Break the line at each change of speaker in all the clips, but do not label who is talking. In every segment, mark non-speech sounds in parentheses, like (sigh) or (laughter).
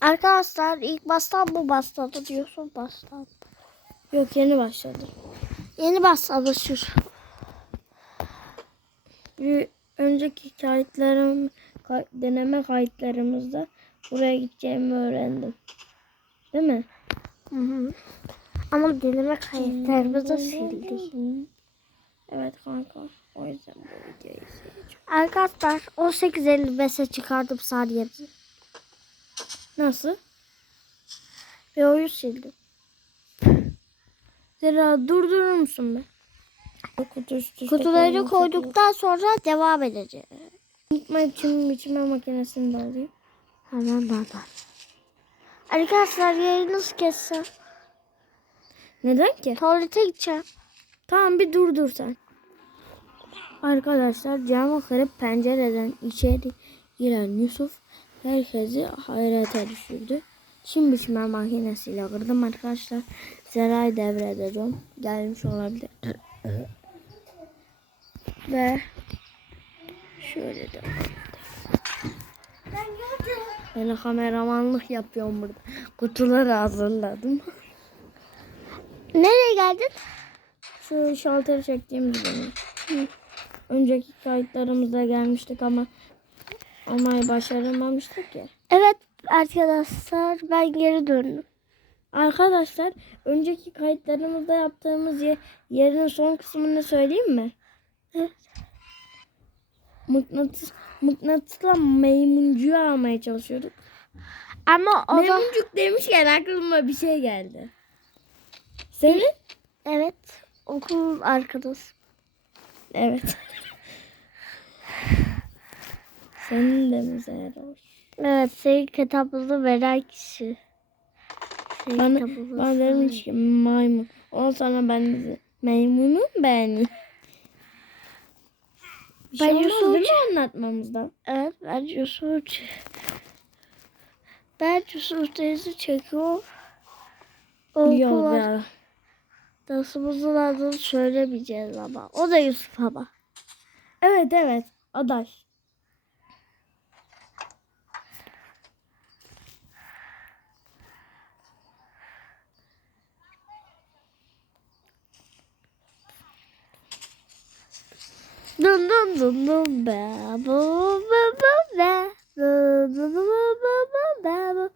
Arkadaşlar ilk baştan mı başladı diyorsun baştan.
Yok yeni başladı.
Yeni başladı şu.
Bir önceki kayıtlarım, kay- deneme kayıtlarımızda buraya gideceğimi öğrendim. Değil mi?
Hı hı. Ama deneme kayıtlarımızı sildik.
Evet kanka. O yüzden bu videoyu izleyeceğim.
Arkadaşlar 18.55'e çıkardım saniyemizi.
Nasıl?
Ve oyun sildim.
Zira durdurur musun be? Kutu üst üste
Kutuları koyduktan sonra devam edeceğiz.
Unutma biçim biçime makinesini de alayım.
Hemen baba. Arkadaşlar yayını kessem.
Neden ki?
Tuvalete gideceğim.
Tamam bir durdur sen. Arkadaşlar camı kırıp pencereden içeri giren Yusuf herkesi hayrete düşürdü. Çim biçme makinesiyle kırdım arkadaşlar. Zeray devredeceğim. Gelmiş olabilir. Ve şöyle de.
Ben
kameramanlık yapıyorum burada. Kutuları hazırladım.
Nereye geldin?
Şu şalteri çektiğim gibi. mi? Önceki kayıtlarımızda gelmiştik ama olmayı başaramamıştık ya.
Evet arkadaşlar ben geri döndüm.
Arkadaşlar önceki kayıtlarımızda yaptığımız ye- yerin son kısmını söyleyeyim mi?
Evet.
Mıknatıs, mıknatısla maymuncuğu almaya çalışıyorduk.
Ama o da
Maymuncuk demişken aklıma bir şey geldi. Senin?
evet okul arkadaş.
Evet. Senin de mi Zehra?
Evet senin kitabını veren kişi. Senin
Bana,
kitabını
bana demiş ki maymun. Ondan sonra ben de maymunum ben. Bir şey
Ben
olmaz
Yusuf-
değil mi anlatmamızdan?
Evet ben Yusuf Ben Yusuf teyze çekiyor. O
Yok
okul
ya.
arkadaşımızın adını söylemeyeceğiz ama. O da Yusuf ama.
Evet evet. Aday.
Dum dum dum dum be. Bu bu bu be. Bu bu bu bu bu bu be.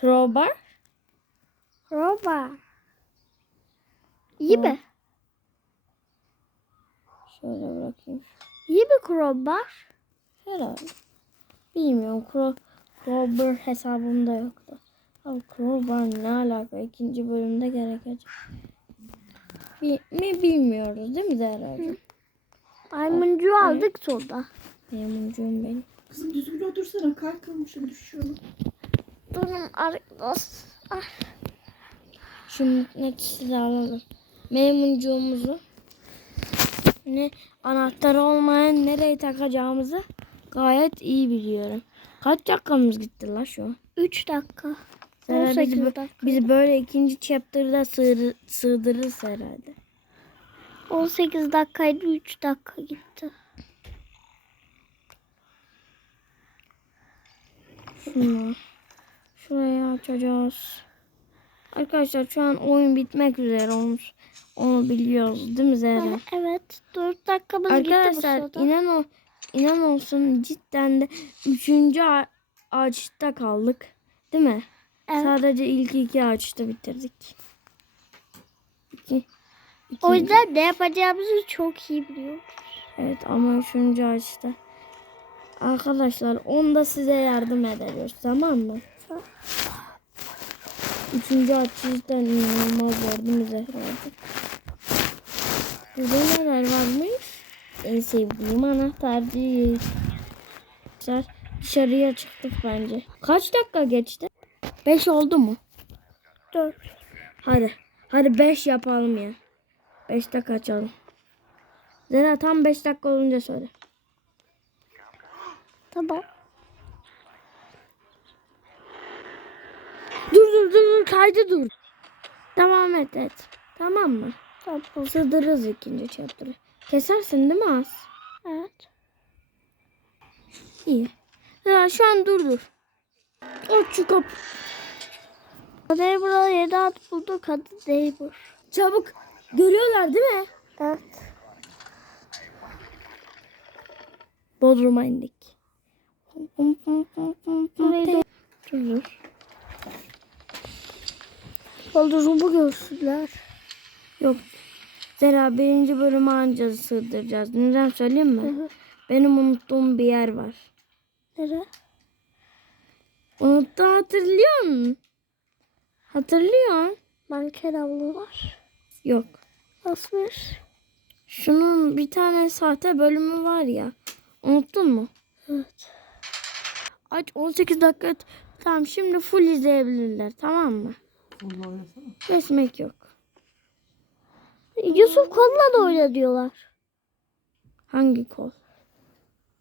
Crowbar.
Roba. İyi mi?
Şöyle bırakayım.
İyi mi crowbar?
Herhalde. Bilmiyorum. Crow, crowbar hesabımda yoktu. Abi crowbar ne alaka? ikinci bölümde gerekecek. Bi mi bilmiyoruz değil mi Zehra'cığım?
Maymuncuğu aldık sonra.
Maymuncuğum benim.
Kızım düzgün otursana kalkılmışım düşüyorum.
Durun arkadaş. Ah,
Şimdi net size alalım. Maymuncuğumuzu ne anahtarı olmayan nereye takacağımızı gayet iyi biliyorum. Kaç dakikamız gitti la şu an?
3 dakika. 18
bizi, bizi böyle ikinci chapter'da sığır, sığdırırız herhalde.
18 dakikaydı 3 dakika gitti.
Şunu. Şurayı açacağız. Arkadaşlar şu an oyun bitmek üzere olmuş. Onu biliyoruz değil mi Zehra?
Evet 4 dakikamız gitti bu
Arkadaşlar inan inan olsun cidden de üçüncü a- ağaçta kaldık. Değil mi?
Evet.
Sadece ilk iki ağaçta bitirdik. İki,
O
ikinci-
yüzden ne yapacağımızı çok iyi biliyoruz.
Evet ama üçüncü ağaçta. Arkadaşlar onda size yardım ederiz tamam mı? Üçüncü cidden inanılmaz yardım Zehra'cığım. Burada neler varmış? En sevdiğim anahtar değil. Dışarıya çıktık bence. Kaç dakika geçti? Beş oldu mu?
4.
Hadi. Hadi 5 yapalım ya. 5'te kaçalım. Zera tam 5 dakika olunca söyle.
Tamam.
Dur dur dur dur kaydı dur. Devam et et. Tamam mı?
Tamam.
Sığdırırız ikinci chapter'ı. Kesersin değil mi az?
Evet.
İyi. Ya şu an dur dur. Aç şu kapı.
Neighbor'a yeni ad bulduk. Adı Neighbor.
Çabuk. Görüyorlar değil mi?
Evet.
Bodrum'a indik. Dur dur.
Bodrum'u görsünler.
Yok. Zera birinci bölümü anca sığdıracağız. Neden söyleyeyim mi?
Hı hı.
Benim unuttuğum bir yer var.
Nere?
Unuttu hatırlıyor musun? Hatırlıyor.
Manken avlu var.
Yok.
Bir?
Şunun bir tane sahte bölümü var ya. Unuttun mu?
Evet.
Aç 18 dakika. Tamam şimdi full izleyebilirler tamam mı? Resmek yok.
Yusuf kolla da oyna diyorlar.
Hangi kol?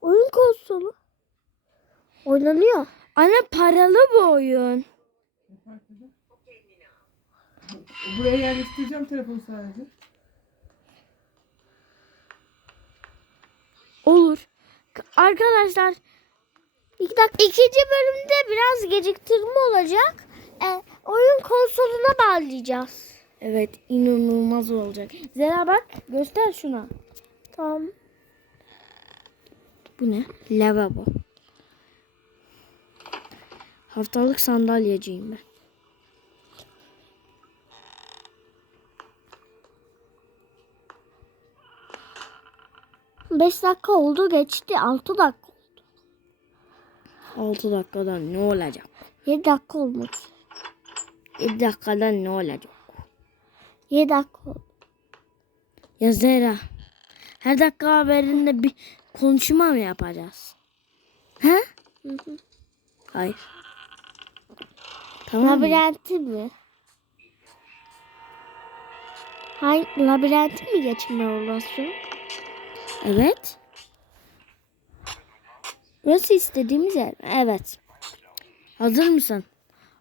Oyun konsolu. Oynanıyor.
Anne paralı bu oyun.
Buraya yerleştireceğim telefonu sadece.
Olur. Arkadaşlar
İki dakika. İkinci bölümde biraz geciktirme olacak. E, oyun konsoluna bağlayacağız.
Evet inanılmaz olacak. Zera bak göster şuna.
Tamam.
Bu ne? Lavabo. Haftalık sandalyeciyim ben.
Beş dakika oldu geçti. Altı dakika.
6 dakikadan ne olacak?
Yedi dakika olmak üzere.
7 dakikadan ne olacak?
Yedi dakika oldu.
Ya Zera. Her dakika haberinde bir konuşma mı yapacağız? He?
Hı hı.
Hayır. Tamam mı?
Labirenti mi? Hayır, labirenti mi geçme olası?
Evet. Burası istediğimiz yer? Evet. Hazır mısın?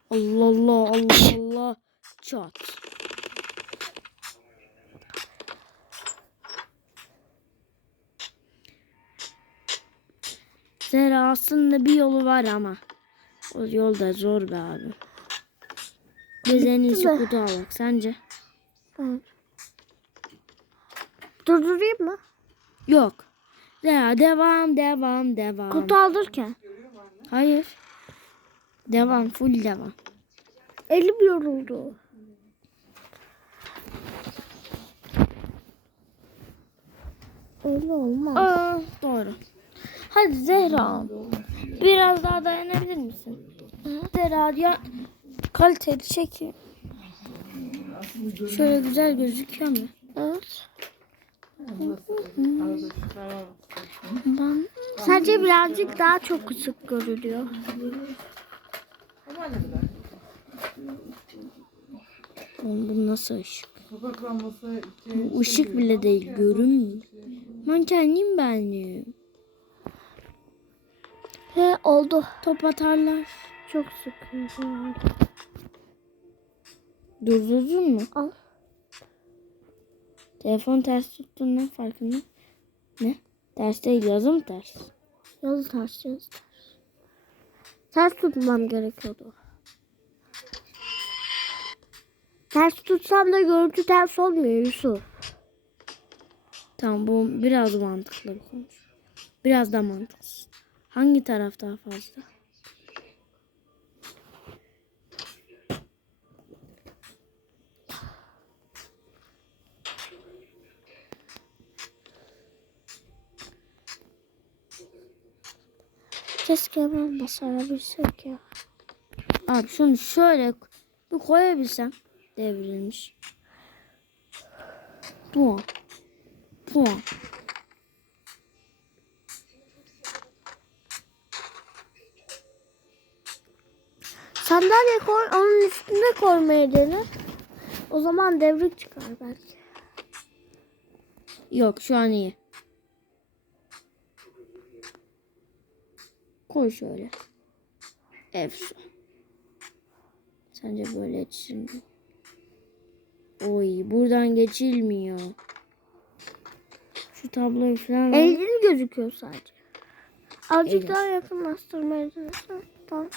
Allah Allah Allah Allah. Çat. Zera aslında bir yolu var ama. O yol da zor be abi. Biz en iyisi kutu alak. Sence?
Durdurayım mı?
Yok. Zera devam devam devam.
Kutu aldırken.
Hayır. Devam, full devam.
Elim yoruldu. Öyle olmaz.
Aa, doğru. Hadi Zehra. Biraz daha dayanabilir misin? Zehra ya kaliteli çekin. Şöyle güzel gözüküyor mu?
Evet.
Ben
Sadece birazcık daha çok
ne kadar?
Oğlum bu nasıl ışık? Bu ışık bile değil görünmüyor. Mankenim benim.
He oldu.
Top atarlar.
Çok sıkıntı.
Durdurdun mu?
Al.
Telefon ters tuttun ne farkında? Ne? Ters değil yazım ters.
Yazı ters yazı ters. Ters tutmam gerekiyordu. Ters tutsam da görüntü ters olmuyor Yusuf.
Tamam bu biraz mantıklı bir konu. Biraz da mantıksız. Hangi taraf daha fazla?
Keşke hemen basarabilsek ya.
Abi şunu şöyle bir koyabilsem devrilmiş. Bu. Bu.
Sandalye koy, onun üstüne koymayı dene. O zaman devrik çıkar belki.
Yok şu an iyi. Koy şöyle. Efsun. Sence böyle yetişir mi? Oy buradan geçilmiyor. Şu tabloyu falan al.
Elin gözüküyor sadece. Azıcık
Evet.
daha yakınlaştırmaya. Tamam.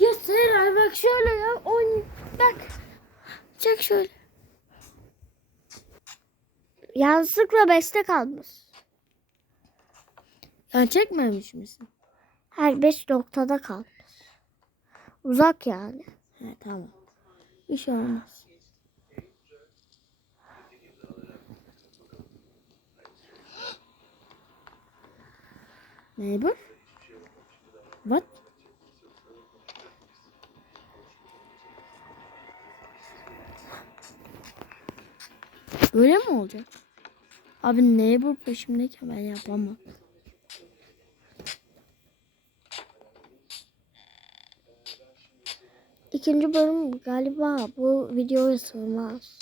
Ya Seray bak şöyle ya. Oyn bak.
Çek şöyle. Yanlışlıkla beşte kalmış.
Ya çekmemiş misin?
Her beş noktada kalmış. Uzak yani.
He tamam. Bir şey olmaz. Neighbor? What? Böyle mi olacak? Abi neighbor peşimdeyken ben yapamam.
İkinci bölüm galiba bu videoya sığmaz.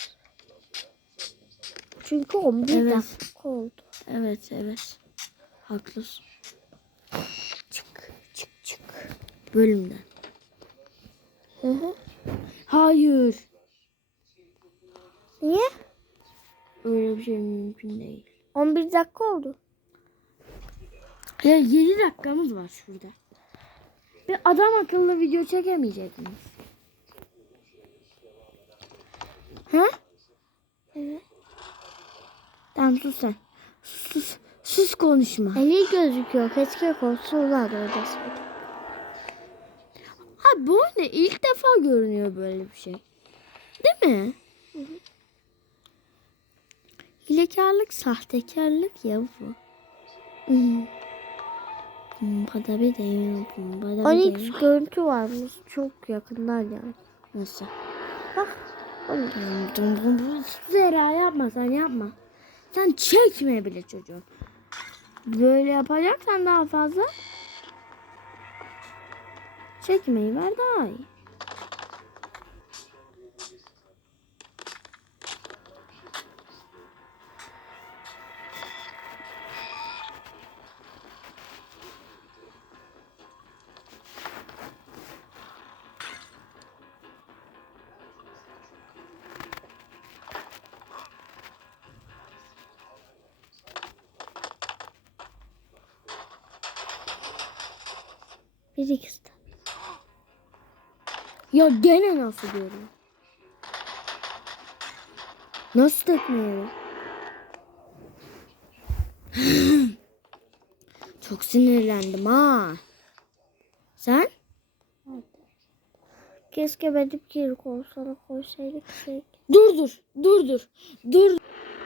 Çünkü 11
Evet.
dakika oldu.
Evet evet. Haklısın.
Çık çık çık.
Bölümden.
Hı hı.
Hayır.
Niye?
Öyle bir şey mümkün değil.
11 dakika oldu.
Ya 7 dakikamız var şurada. Bir adam akıllı video çekemeyecek miyiz? Ha?
Evet.
Tamam sus sen. Sus sus. Sus konuşma.
Eli gözüküyor. Keşke konsollar da ödeseydi.
Ha bu ne? İlk defa görünüyor böyle bir şey. Değil mi? Hilekarlık, sahtekarlık ya bu.
Hmm.
Kumpada bir değil, kumpada bir
12
değil.
görüntü varmış. Çok yakından yani.
Nasıl?
Bak. 12.
Zera yapma sen yapma. Sen çekme bile çocuğu. Böyle yapacaksan daha fazla çekmeyi ver daha iyi.
Bir ikisi de.
Ya gene nasıl görüyor? Nasıl tekmiyor? (gasps) Çok sinirlendim ha. Sen?
Keşke benim geri konsana koysaydık.
Dur dur. Dur dur. Dur.